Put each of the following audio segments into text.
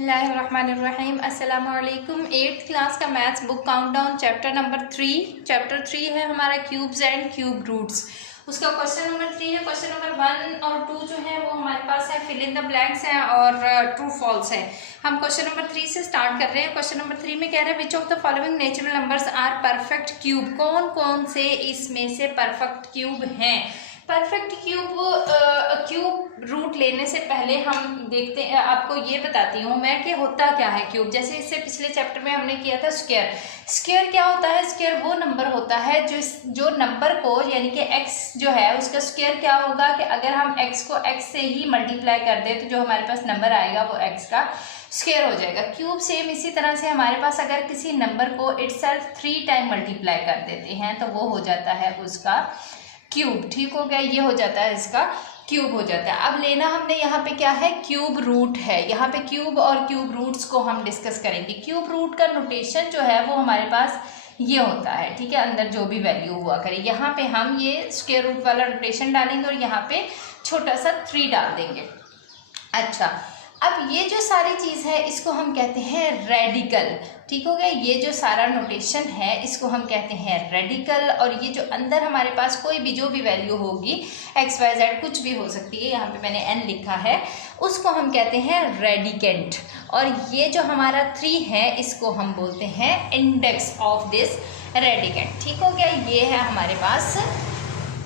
बिस्मिल्लाहिर्रहमानिर्रहीम। अस्सलामुअलैकुम। 8th class का maths book countdown chapter number 3। Chapter 3 है हमारा क्यूब्स एंड क्यूब रूट्स। उसका क्वेश्चन नंबर 3 है। क्वेश्चन नंबर 1 और 2 जो है वो हमारे पास है फिल इन द ब्लैंक्स हैं और ट्रू फॉल्स है। हम क्वेश्चन नंबर 3 से स्टार्ट कर रहे हैं। क्वेश्चन नंबर 3 में कह रहे हैं which of the following natural numbers are perfect cube. कौन कौन से इसमें से परफेक्ट क्यूब हैं। परफेक्ट क्यूब रूट लेने से पहले हम देखते हैं, आपको ये बताती हूँ मैं कि होता क्या है क्यूब। जैसे इससे पिछले चैप्टर में हमने किया था स्क्वायर। स्क्वायर क्या होता है? स्क्वायर वो नंबर होता है जो नंबर को यानी कि x जो है उसका स्क्वायर क्या होगा कि अगर हम x को x से ही मल्टीप्लाई कर दें तो जो हमारे पास नंबर आएगा वो x का स्क्वायर हो जाएगा। क्यूब सेम इसी तरह से हमारे पास अगर किसी नंबर को इटसेल्फ 3 टाइम मल्टीप्लाई कर देते हैं तो वो हो जाता है उसका क्यूब। ठीक हो गया, ये हो जाता है इसका क्यूब हो जाता है। अब लेना हमने यहाँ पे क्या है, क्यूब रूट है। यहाँ पे क्यूब और क्यूब रूट्स को हम डिस्कस करेंगे। क्यूब रूट का नोटेशन जो है वो हमारे पास ये होता है, ठीक है, अंदर जो भी वैल्यू हुआ करे। यहाँ पे हम ये स्क्वायर रूट वाला नोटेशन डालेंगे और यहाँ पे छोटा सा 3 डाल देंगे। अच्छा, अब ये जो सारी चीज़ है इसको हम कहते हैं रेडिकल। ठीक हो गया, ये जो सारा नोटेशन है इसको हम कहते हैं रेडिकल। और ये जो अंदर हमारे पास कोई भी जो भी वैल्यू होगी एक्स वाई जेड कुछ भी हो सकती है, यहाँ पे मैंने एन लिखा है, उसको हम कहते हैं रेडिकेंट। और ये जो हमारा 3 है इसको हम बोलते हैं इंडेक्स ऑफ दिस रेडिकेंट। ठीक हो गया, ये है हमारे पास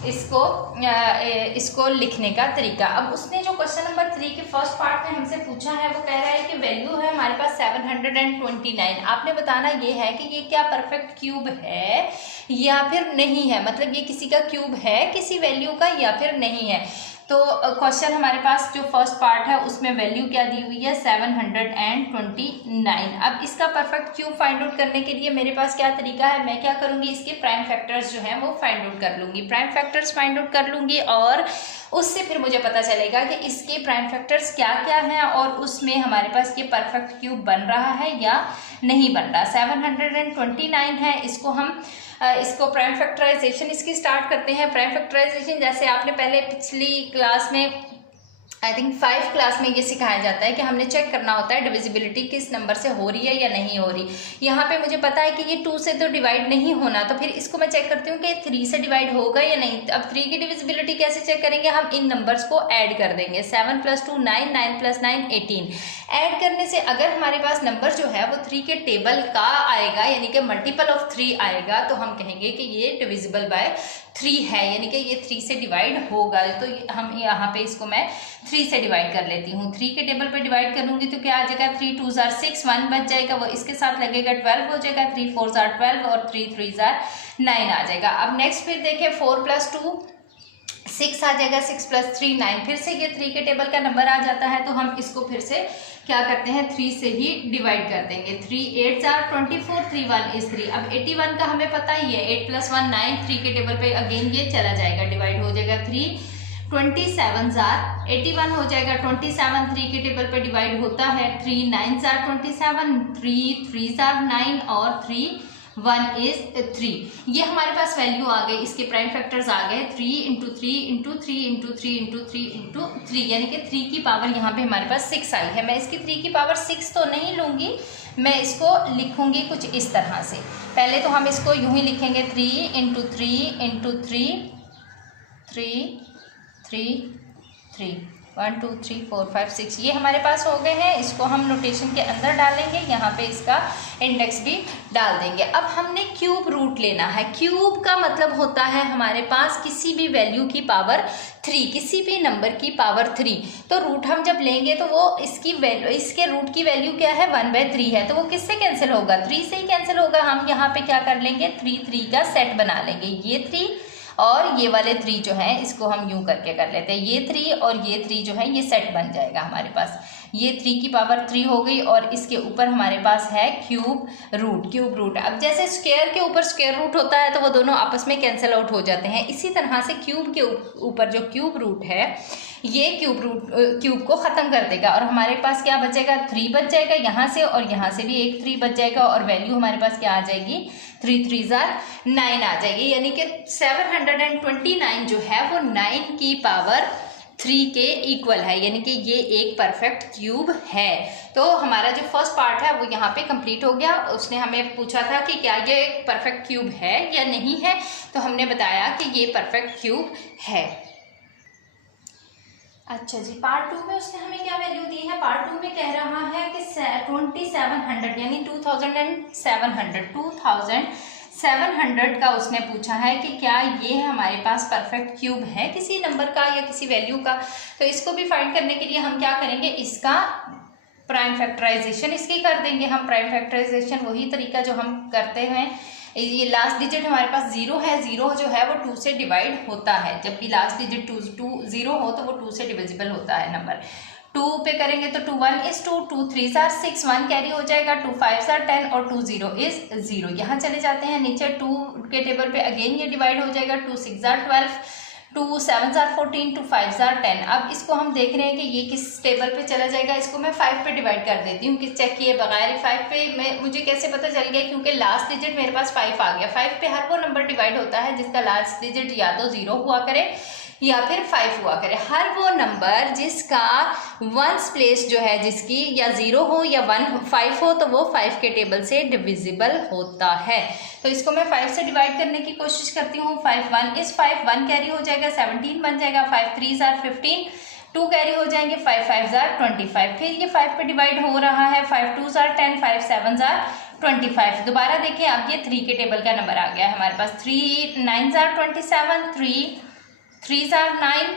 इसको लिखने का तरीका। अब उसने जो क्वेश्चन नंबर 3 के फर्स्ट पार्ट में हमसे पूछा है वो कह रहा है कि वैल्यू है हमारे पास 729। आपने बताना ये है कि ये क्या परफेक्ट क्यूब है या फिर नहीं है, मतलब ये किसी का क्यूब है किसी वैल्यू का या फिर नहीं है। तो क्वेश्चन हमारे पास जो फर्स्ट पार्ट है उसमें वैल्यू क्या दी हुई है 729। अब इसका परफेक्ट क्यूब फाइंड आउट करने के लिए मेरे पास क्या तरीका है, मैं क्या करूंगी, इसके प्राइम फैक्टर्स जो हैं वो फाइंड आउट कर लूंगी। प्राइम फैक्टर्स फाइंड आउट कर लूंगी और उससे फिर मुझे पता चलेगा कि इसके प्राइम फैक्टर्स क्या क्या हैं और उसमें हमारे पास ये परफेक्ट क्यूब बन रहा है या नहीं बन रहा। 729 है, इसको प्राइम फैक्टराइजेशन इसकी स्टार्ट करते हैं। प्राइम फैक्टराइजेशन जैसे आपने पहले पिछली क्लास में आई थिंक 5 क्लास में ये सिखाया जाता है कि हमने चेक करना होता है डिविजिबिलिटी किस नंबर से हो रही है या नहीं हो रही। यहाँ पे मुझे पता है कि ये 2 से तो डिवाइड नहीं होना, तो फिर इसको मैं चेक करती हूँ कि 3 से डिवाइड होगा या नहीं। अब 3 की डिविजिबिलिटी कैसे चेक करेंगे, हम इन नंबर्स को ऐड कर देंगे। 7 + 2 9, 9 + 9 18। ऐड करने से अगर हमारे पास नंबर जो है वो 3 के टेबल का आएगा यानी कि मल्टीपल ऑफ 3 आएगा तो हम कहेंगे कि ये डिविजिबल बाय 3 है, यानी कि ये 3 से डिवाइड होगा। तो हम यहाँ पे इसको मैं 3 से डिवाइड कर लेती हूँ। 3 के टेबल पे डिवाइड करूँगी तो क्या आ जाएगा, 3 2 = 6, 1 बच जाएगा, वो इसके साथ लगेगा 12 हो जाएगा, 3 4 = 12 और 3 3 = 9 आ जाएगा। अब नेक्स्ट फिर देखें 4 + 2 6 आ जाएगा, 6 + 3 9, फिर से ये 3 के टेबल का नंबर आ जाता है तो हम इसको फिर से क्या करते हैं 3 से ही डिवाइड कर देंगे। 3 8 = 24, 3 1 = 3। अब 81 का हमें पता ही है, 8 + 1 9, 3 के टेबल पे अगेन ये चला जाएगा, डिवाइड हो जाएगा 3 27 = 81 हो जाएगा। 27 3 के टेबल पे डिवाइड होता है, 3 9 = 27, 3 3 = 9 और 3 1 = 3। ये हमारे पास वैल्यू आ गई, इसके प्राइम फैक्टर्स आ गए 3 × 3 × 3 × 3 × 3 × 3, यानी कि 3 की पावर यहाँ पे हमारे पास 6 आई है। मैं इसकी 3 की पावर 6 तो नहीं लूँगी, मैं इसको लिखूँगी कुछ इस तरह से। पहले तो हम इसको यूँ ही लिखेंगे 3 × 3 × 3 3 3 3 1 2 3 4 5 6, ये हमारे पास हो गए हैं। इसको हम नोटेशन के अंदर डालेंगे, यहाँ पे इसका इंडेक्स भी डाल देंगे। अब हमने क्यूब रूट लेना है। क्यूब का मतलब होता है हमारे पास किसी भी वैल्यू की पावर 3, किसी भी नंबर की पावर 3। तो रूट हम जब लेंगे तो वो इसके रूट की वैल्यू क्या है 1/3 है, तो वो किससे कैंसिल होगा, 3 से ही कैंसिल होगा। हम यहाँ पे क्या कर लेंगे 3 3 का सेट बना लेंगे। ये 3 और ये वाले 3 जो है इसको हम यूं करके कर लेते हैं, ये 3 और ये 3 जो है ये सेट बन जाएगा हमारे पास। ये 3 की पावर 3 हो गई और इसके ऊपर हमारे पास है क्यूब रूट। अब जैसे स्क्वायर के ऊपर स्क्वायर रूट होता है तो वो दोनों आपस में कैंसिल आउट हो जाते हैं, इसी तरह से क्यूब के ऊपर जो क्यूब रूट है ये क्यूब को ख़त्म कर देगा और हमारे पास क्या बचेगा 3 बच जाएगा यहाँ से, और यहाँ से भी एक 3 बच जाएगा और वैल्यू हमारे पास क्या आ जाएगी 3 3 = 9 आ जाएगी। यानी कि 729 जो है वो 9 की पावर 3 के इक्वल है, यानी कि ये एक परफेक्ट क्यूब है। तो हमारा जो फर्स्ट पार्ट है वो यहाँ पे कंप्लीट हो गया। उसने हमें पूछा था कि क्या ये एक परफेक्ट क्यूब है या नहीं है, तो हमने बताया कि ये परफेक्ट क्यूब है। अच्छा जी, पार्ट 2 में उसने हमें क्या वैल्यू दी है? पार्ट 2 में कह रहा है कि 2700 यानी 2700 का उसने पूछा है कि क्या ये हमारे पास परफेक्ट क्यूब है किसी नंबर का या किसी वैल्यू का। तो इसको भी फाइंड करने के लिए हम क्या करेंगे, इसका प्राइम फैक्टराइजेशन इसकी कर देंगे हम। प्राइम फैक्टराइजेशन वही तरीका जो हम करते हैं। ये लास्ट डिजिट हमारे पास 0 है, 0 जो है वो 2 से डिवाइड होता है। जब भी लास्ट डिजिट 0 हो तो वो 2 से डिविजिबल होता है नंबर। 2 पे करेंगे तो 2 1 is 2, 2 3 are 6, 1 कैरी हो जाएगा, 2 5 are 10 और 2 0 is 0। यहाँ चले जाते हैं नीचे 2 के टेबल पे, अगेन ये डिवाइड हो जाएगा, 2 6 are 12, 2 7 are 14, 2 5 are 10। अब इसको हम देख रहे हैं कि ये किस टेबल पे चला जाएगा। इसको मैं 5 पे डिवाइड कर देती हूँ कि चेक किए बगैर। 5 पे मुझे कैसे पता चल गया, क्योंकि लास्ट डिजिट मेरे पास 5 आ गया। 5 पे हर वो नंबर डिवाइड होता है जिसका लास्ट डिजिट या तो 0 हुआ करे या फिर 5 हुआ करे। हर वो नंबर जिसका वंस प्लेस जो है जिसकी या 0 हो या 5 हो तो वो 5 के टेबल से डिविजिबल होता है। तो इसको मैं 5 से डिवाइड करने की कोशिश करती हूँ। 5 1 is 5, 1 कैरी हो जाएगा, 17 बन जाएगा, 5 3 are 15, 2 कैरी हो जाएंगे, 5 5 are 25। फिर ये 5 पे डिवाइड हो रहा है, 5 2 are 10, 5 7 are 25। दोबारा देखें, अब ये 3 के टेबल का नंबर आ गया है हमारे पास। 3 9 are 27, 3 3 are 9,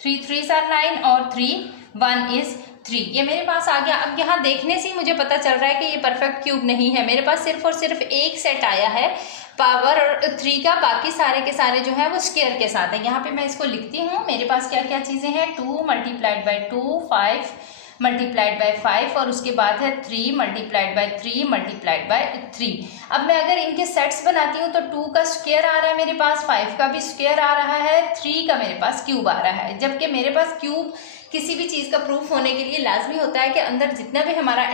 3 3 are 9 और 3 1 is 3। ये मेरे पास आ गया। अब यहाँ देखने से ही मुझे पता चल रहा है कि ये परफेक्ट क्यूब नहीं है। मेरे पास सिर्फ और सिर्फ एक सेट आया है पावर 3 का, बाकी सारे के सारे जो है वो स्क्वायर के साथ है। यहाँ पे मैं इसको लिखती हूँ। मेरे पास क्या क्या चीज़ें हैं, 2 मल्टीप्लाइड बाई 2, 5 मल्टीप्लाइड बाई 5 और उसके बाद है 3 मल्टीप्लाइड बाई 3 मल्टीप्लाइड बाई 3। अब मैं अगर इनके सेट्स बनाती हूँ तो 2 का स्क्वायर आ रहा है मेरे पास, 5 का भी स्क्वायर आ रहा है, 3 का मेरे पास क्यूब आ रहा है। जबकि मेरे पास क्यूब किसी भी चीज़ का प्रूफ होने के लिए लाजमी होता है कि अंदर जितना भी हमारा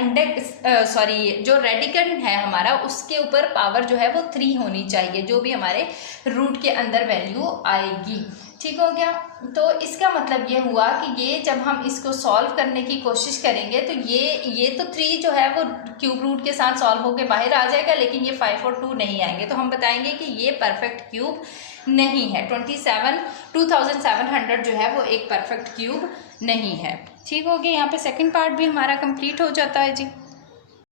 जो रेडिकंड है हमारा, उसके ऊपर पावर जो है वो 3 होनी चाहिए, जो भी हमारे रूट के अंदर वैल्यू आएगी। ठीक हो गया। तो इसका मतलब ये हुआ कि ये जब हम इसको सॉल्व करने की कोशिश करेंगे तो ये तो 3 जो है वो क्यूब रूट के साथ सॉल्व होकर बाहर आ जाएगा, लेकिन ये 5 और 2 नहीं आएंगे। तो हम बताएंगे कि ये परफेक्ट क्यूब नहीं है। 2700 जो है वो एक परफेक्ट क्यूब नहीं है। ठीक हो गया। यहाँ पे सेकंड पार्ट भी हमारा कंप्लीट हो जाता है जी।